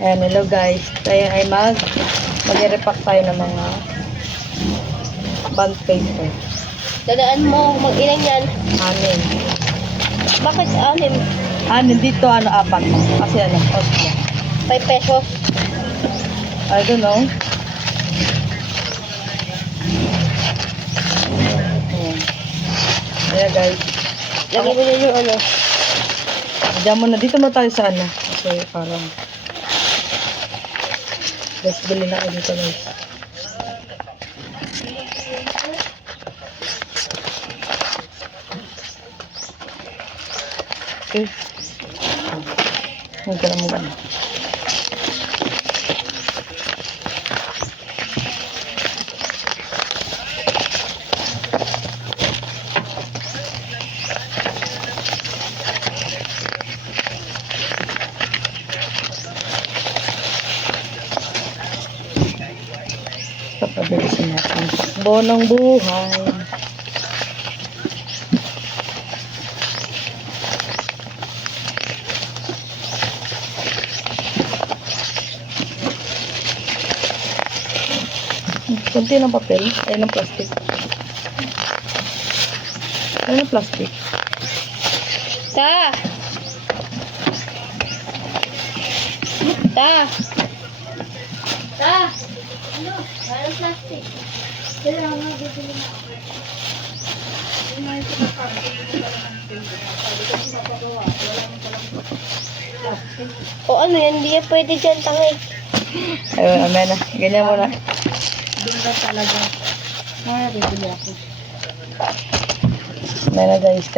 Ayan, hello guys. Tayo ay mag-repack tayo ng mga bond paper. Dadaan mo, mag-ilang yan. Anin. Bakit anim? Dito apat. Kasi cost mo. 5 pesos. I don't know. Ayan. Ayan guys. Lagay mo na yung ano. Diyan muna. Dito mo tayo sa Kasi parang guys, bili na ako dito guys. Okay. Huwag ka na muna. Papabilisin natin. Takbo ng buhay. Kunti ng papel. Ay, ng plastic. Ay, ng plastic. Ta! Ta! Ta! Ano? Parang plastic. Kaya nga, bibili na ako. Yung mga pinapabili na lang ng timbre. Sabi ko, pinapagawa. Wala nang palang plastic. O ano yan? Hindi yan pwede dyan, tangay. Ayun, amen na. Ganyan muna. Doon lang talaga. Bibili ako. Amen na guys.